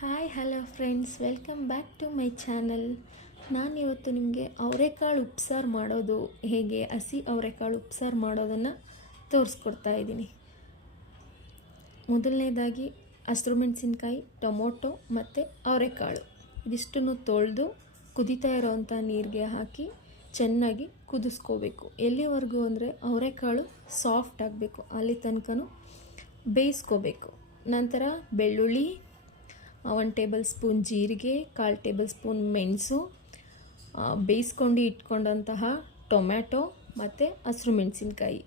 Hi hello friends, welcome back to my channel. ನಾನಿವತ್ತು ನಿಮಗೆ ಅವರೆಕಾಳು ಉಪ್ಸಾರು ಮಾಡೋದು ಹೇಗೆ, ಹಸಿ ಅವರೆಕಾಳು ಉಪ್ಸಾರು ಮಾಡೋದನ್ನು ತೋರಿಸ್ಕೊಡ್ತಾ ಇದ್ದೀನಿ. ಮೊದಲನೇದಾಗಿ ಹಸಿರು ಮೆಣಸಿನ್ಕಾಯಿ, ಟೊಮೊಟೊ ಮತ್ತು ಅವರೆಕಾಳು ಇದಿಷ್ಟನ್ನು ತೊಳೆದು ಕುದೀತಾ ಇರೋವಂಥ ನೀರಿಗೆ ಹಾಕಿ ಚೆನ್ನಾಗಿ ಕುದಿಸ್ಕೋಬೇಕು. ಎಲ್ಲಿವರೆಗೂ ಅಂದರೆ ಅವರೆಕಾಳು ಸಾಫ್ಟ್ ಆಗಬೇಕು, ಅಲ್ಲಿ ತನಕ ಬೇಯಿಸ್ಕೋಬೇಕು. ನಂತರ ಬೆಳ್ಳುಳ್ಳಿ, 1 ಟೇಬಲ್ ಸ್ಪೂನ್ ಜೀರಿಗೆ, 1/4 ಟೇಬಲ್ ಸ್ಪೂನ್ ಮೆಣಸು, ಬೇಯಿಸ್ಕೊಂಡು ಇಟ್ಕೊಂಡಂತಹ ಟೊಮ್ಯಾಟೊ ಮತ್ತು ಹಸಿರು ಮೆಣಸಿನ್ಕಾಯಿ,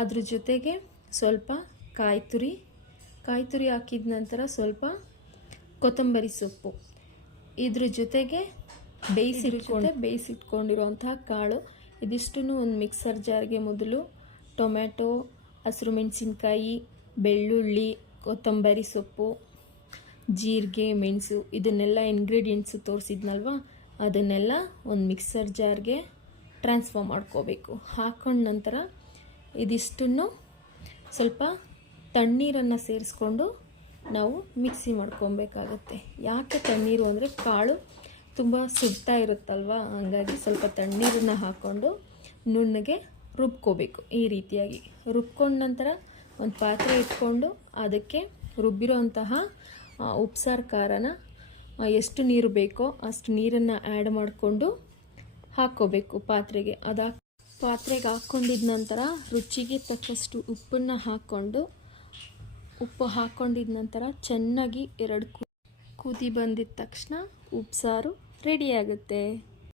ಅದ್ರ ಜೊತೆಗೆ ಸ್ವಲ್ಪ ಕಾಯಿ ತುರಿ ಹಾಕಿದ ನಂತರ ಸ್ವಲ್ಪ ಕೊತ್ತಂಬರಿ ಸೊಪ್ಪು, ಇದ್ರ ಜೊತೆಗೆ ಬೇಯಿಸಿಟ್ಕೊಂಡಿರೋಂತಹ ಕಾಳು. ಇದಿಷ್ಟನ್ನು ಒಂದು ಮಿಕ್ಸರ್ ಜಾರ್ಗೆ ಮೊದಲು ಟೊಮ್ಯಾಟೊ, ಹಸಿರು ಮೆಣಸಿನ್ಕಾಯಿ, ಬೆಳ್ಳುಳ್ಳಿ, ಕೊತ್ತಂಬರಿ ಸೊಪ್ಪು, ಜೀರಿಗೆ, ಮೆಣಸು ಇದನ್ನೆಲ್ಲ ಇಂಗ್ರೀಡಿಯೆಂಟ್ಸು ತೋರಿಸಿದ್ನಲ್ವ, ಅದನ್ನೆಲ್ಲ ಒಂದು ಮಿಕ್ಸರ್ ಜಾರ್ಗೆ ಟ್ರಾನ್ಸ್ಫರ್ ಮಾಡ್ಕೋಬೇಕು. ಹಾಕೊಂಡ ನಂತರ ಇದಿಷ್ಟನ್ನು ಸ್ವಲ್ಪ ತಣ್ಣೀರನ್ನು ಸೇರಿಸ್ಕೊಂಡು ನಾವು ಮಿಕ್ಸಿ ಮಾಡ್ಕೊಬೇಕಾಗತ್ತೆ. ಯಾಕೆ ತಣ್ಣೀರು ಅಂದರೆ ಕಾಳು ತುಂಬ ಸುಡ್ತಾ ಇರುತ್ತಲ್ವ, ಹಾಗಾಗಿ ಸ್ವಲ್ಪ ತಣ್ಣೀರನ್ನು ಹಾಕ್ಕೊಂಡು ನುಣ್ಣಗೆ ರುಬ್ಕೋಬೇಕು. ಈ ರೀತಿಯಾಗಿ ರುಬ್ಕೊಂಡ ನಂತರ ಒಂದು ಪಾತ್ರೆ ಇಟ್ಕೊಂಡು ಅದಕ್ಕೆ ರುಬ್ಬಿರೋ ಅಂತಹ ಉಪ್ಸಾರು ಖಾರನ ಎಷ್ಟು ನೀರು ಬೇಕೋ ಅಷ್ಟು ನೀರನ್ನು ಆ್ಯಡ್ ಮಾಡಿಕೊಂಡು ಹಾಕ್ಕೋಬೇಕು ಪಾತ್ರೆಗೆ. ಪಾತ್ರೆಗೆ ಹಾಕ್ಕೊಂಡಿದ ನಂತರ ರುಚಿಗೆ ತಕ್ಕಷ್ಟು ಉಪ್ಪನ್ನು ಹಾಕ್ಕೊಂಡಿದ ನಂತರ ಚೆನ್ನಾಗಿ 2 ಕುದಿ ಬಂದಿದ ತಕ್ಷಣ ಉಪ್ಸಾರು ರೆಡಿಯಾಗುತ್ತೆ.